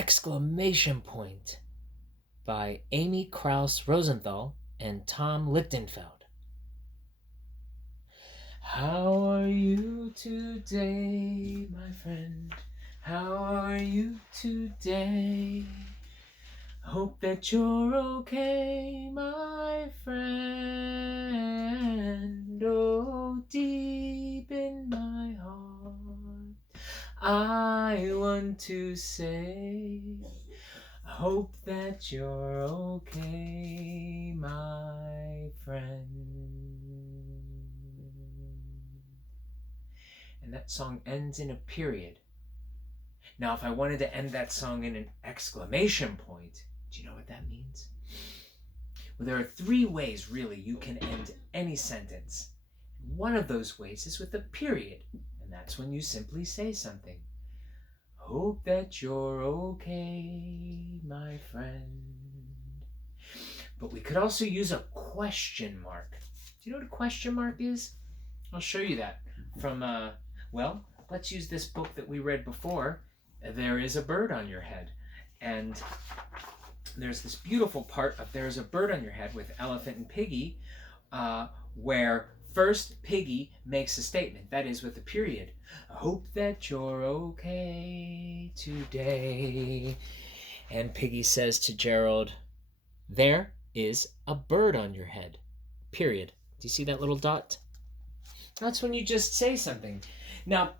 Exclamation Point by Amy Krouse Rosenthal and Tom Lichtenheld. How are you today, my friend? How are you today? Hope that you're okay, my friend. Oh, deep in my heart, I want to say, I hope that you're okay, my friend. And that song ends in a period. Now, if I wanted to end that song in an exclamation point, do you know what that means? Well, there are three ways, really, you can end any sentence. One of those ways is with a period, and that's when you simply say something. Hope that you're okay, my friend. But we could also use a question mark. Do you know what a question mark is? I'll show you that from, well, let's use this book that we read before. There is a bird on your head. And there's this beautiful part of There's a Bird on Your Head with Elephant and Piggy, where first Piggy makes a statement, that is with a period. I hope that you're okay today. And Piggy says to Gerald, there is a bird on your head, period. Do you see that little dot? That's when you just say something. Now,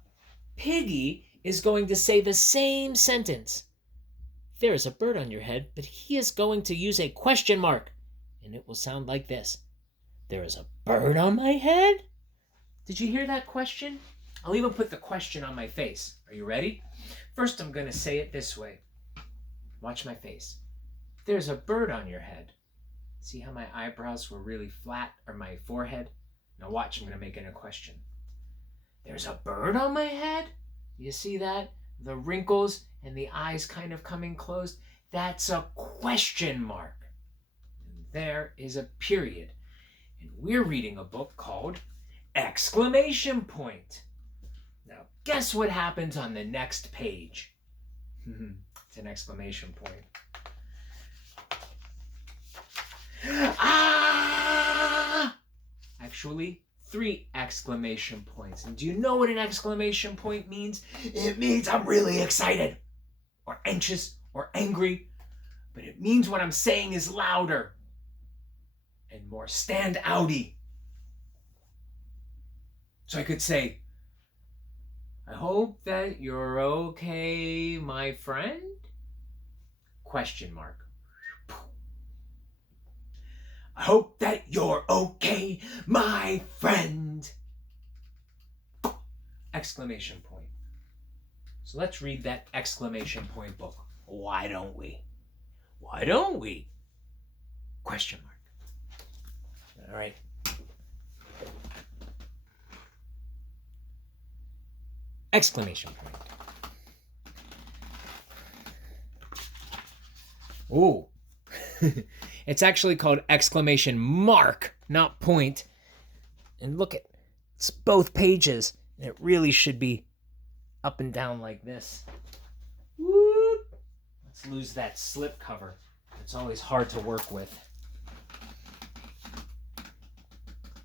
Piggy is going to say the same sentence. There is a bird on your head, but he is going to use a question mark, and it will sound like this. There is a bird on my head? Did you hear that question? I'll even put the question on my face. Are you ready? First, I'm going to say it this way. Watch my face. There's a bird on your head. See how my eyebrows were really flat, or my forehead? Now watch, I'm going to make it a question. There's a bird on my head? You see that? The wrinkles and the eyes kind of coming closed. That's a question mark. And there is a period. And we're reading a book called Exclamation Point. Now, guess what happens on the next page? It's an exclamation point. Ah! Actually, 3 exclamation points. And do you know what an exclamation point means? It means I'm really excited, or anxious, or angry. But it means what I'm saying is louder and more stand-outy. So I could say, I hope that you're okay, my friend? Question mark. I hope that you're okay, my friend. Exclamation point. So let's read that exclamation point book. Why don't we? Why don't we? Question mark. All right. Exclamation point. Ooh. It's actually called exclamation mark, not point. And look at, it's both pages. And it really should be up and down like this. Whoop. Let's lose that slip cover. It's always hard to work with.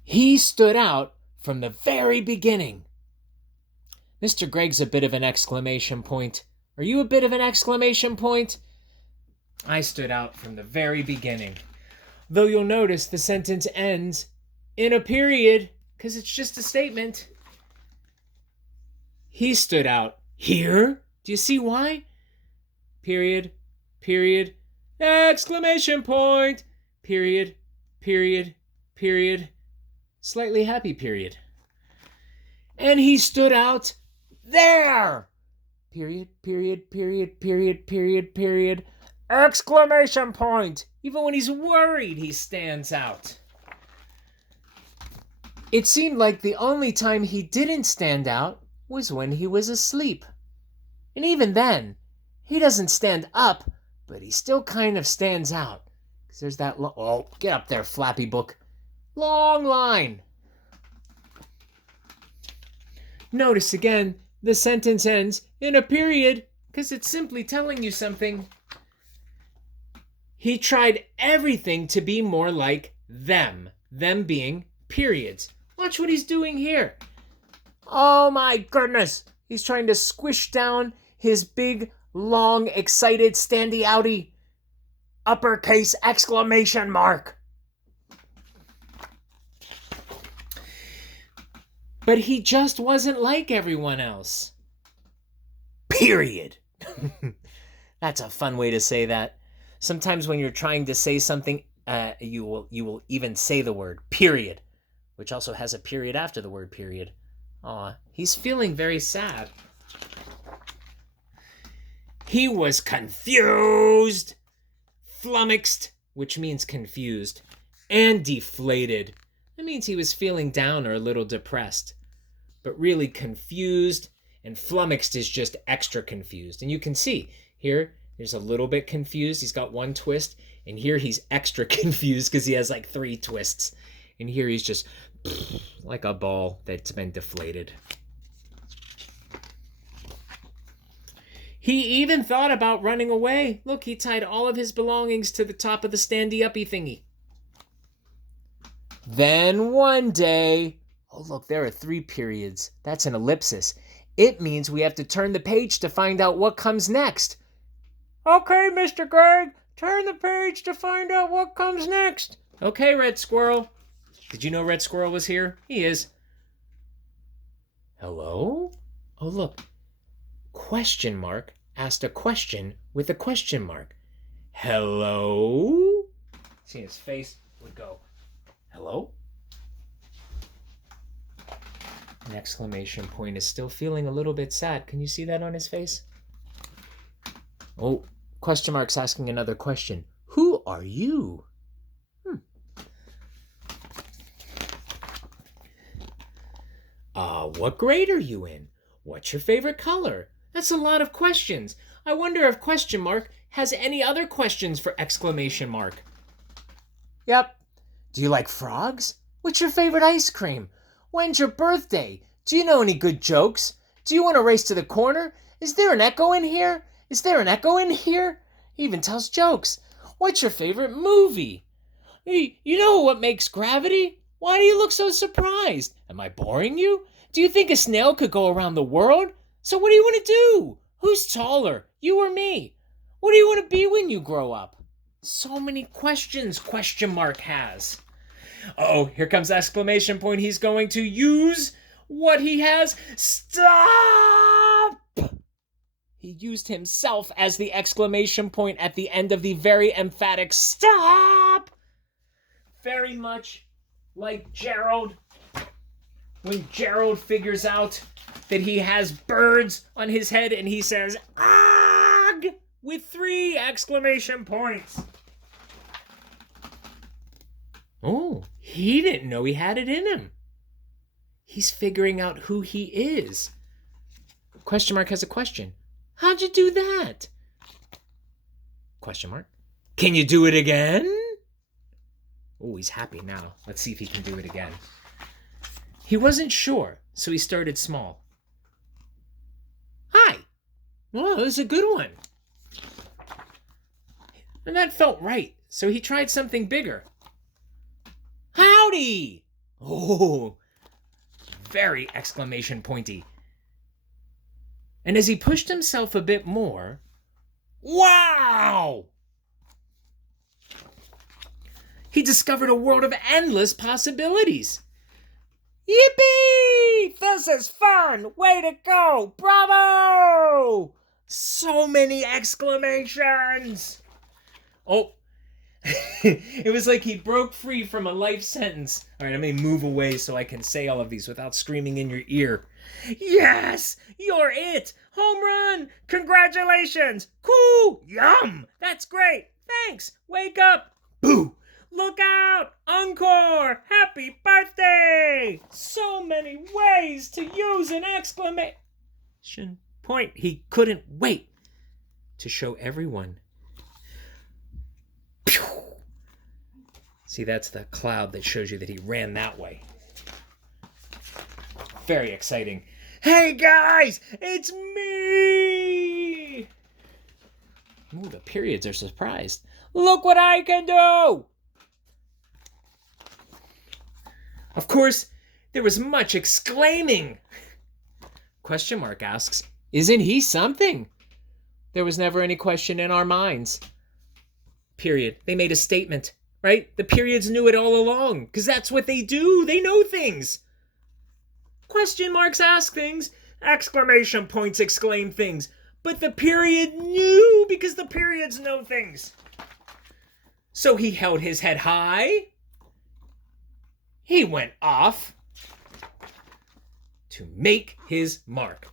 He stood out from the very beginning. Mr. Gregg's a bit of an exclamation point. Are you a bit of an exclamation point? I stood out from the very beginning. Though you'll notice the sentence ends in a period, because it's just a statement. He stood out here. Do you see why? Period, period, exclamation point, period, period, period, slightly happy period. And he stood out there. Period, period, period, period, period, period. Exclamation point! Even when he's worried, he stands out. It seemed like the only time he didn't stand out was when he was asleep. And even then, he doesn't stand up, but he still kind of stands out. Because there's that oh, get up there, Flappy Book. Long line. Notice again, the sentence ends in a period, because it's simply telling you something. He tried everything to be more like them being periods. Watch what he's doing here. Oh my goodness. He's trying to squish down his big, long, excited, standy outy uppercase exclamation mark. But he just wasn't like everyone else. Period. That's a fun way to say that. Sometimes when you're trying to say something, you will even say the word period, which also has a period after the word period. Aw, he's feeling very sad. He was confused, flummoxed, which means confused, and deflated. That means he was feeling down or a little depressed. But really confused and flummoxed is just extra confused. And you can see here, there's a little bit confused. He's got one twist. And here he's extra confused because he has like 3 twists. And here he's just like a ball that's been deflated. He even thought about running away. Look, he tied all of his belongings to the top of the standy-uppy thingy. Then one day, oh look, there are 3 periods. That's an ellipsis. It means we have to turn the page to find out what comes next. Okay, Mr. Greg, turn the page to find out what comes next. Okay, Red Squirrel. Did you know Red Squirrel was here? He is. Hello? Oh, look. Question mark asked a question with a question mark. Hello? See, his face would go, hello? An exclamation point is still feeling a little bit sad. Can you see that on his face? Oh, question mark's asking another question. Who are you? What grade are you in? What's your favorite color? That's a lot of questions. I wonder if question mark has any other questions for exclamation mark. Yep. Do you like frogs? What's your favorite ice cream? When's your birthday? Do you know any good jokes? Do you want to race to the corner? Is there an echo in here? Is there an echo in here? He even tells jokes. What's your favorite movie? You know what makes gravity? Why do you look so surprised? Am I boring you? Do you think a snail could go around the world? So what do you want to do? Who's taller, you or me? What do you want to be when you grow up? So many questions question mark has. Uh-oh, here comes exclamation point. He's going to use what he has. Stop! He used himself as the exclamation point at the end of the very emphatic stop! Very much like Gerald. When Gerald figures out that he has birds on his head and he says, "Ag!" with 3 exclamation points. Oh, he didn't know he had it in him. He's figuring out who he is. Question mark has a question. How'd you do that? Question mark. Can you do it again? Oh, he's happy now. Let's see if he can do it again. He wasn't sure, so he started small. Hi. Well, that was a good one. And that felt right, so he tried something bigger. Howdy! Oh, very exclamation pointy. And as he pushed himself a bit more, wow! He discovered a world of endless possibilities. Yippee! This is fun! Way to go! Bravo! So many exclamations! Oh, it was like he broke free from a life sentence. All right, I'm going to move away so I can say all of these without screaming in your ear. Yes! You're it! Home run! Congratulations! Cool! Yum! That's great! Thanks! Wake up! Boo! Look out! Encore! Happy birthday! So many ways to use an exclamation point. He couldn't wait to show everyone. Pew! See, that's the cloud that shows you that he ran that way. Very exciting. Hey guys, it's me! but periods are surprised. Look what I can do! Of course, there was much exclaiming. Question mark asks, isn't he something? There was never any question in our minds. Period. They made a statement, right? The periods knew it all along, because that's what they do. They know things. Question marks ask things. Exclamation points exclaim things. But the period knew, because the periods know things. So he held his head high. He went off to make his mark.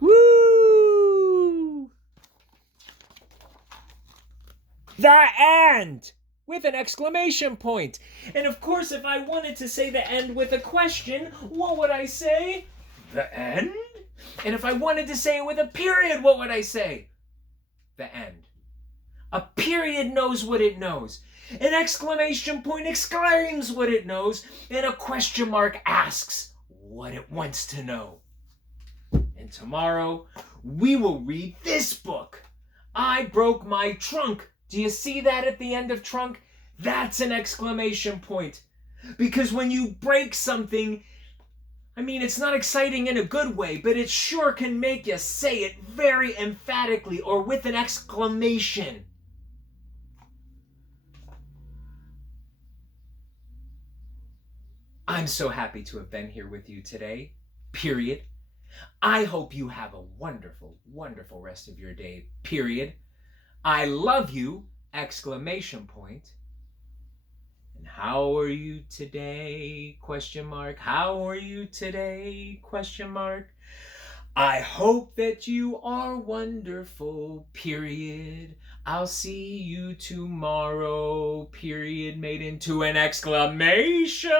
Woo! The end! With an exclamation point. And of course, if I wanted to say the end with a question, what would I say? The end? And if I wanted to say it with a period, what would I say? The end. A period knows what it knows. An exclamation point exclaims what it knows. And a question mark asks what it wants to know. And tomorrow, we will read this book. I broke my trunk. Do you see that at the end of trunk? That's an exclamation point. Because when you break something, I mean, it's not exciting in a good way, but it sure can make you say it very emphatically or with an exclamation. I'm so happy to have been here with you today, period. I hope you have a wonderful, wonderful rest of your day, period. I love you, exclamation point. And how are you today, question mark? How are you today, question mark? I hope that you are wonderful, period. I'll see you tomorrow, period, made into an exclamation.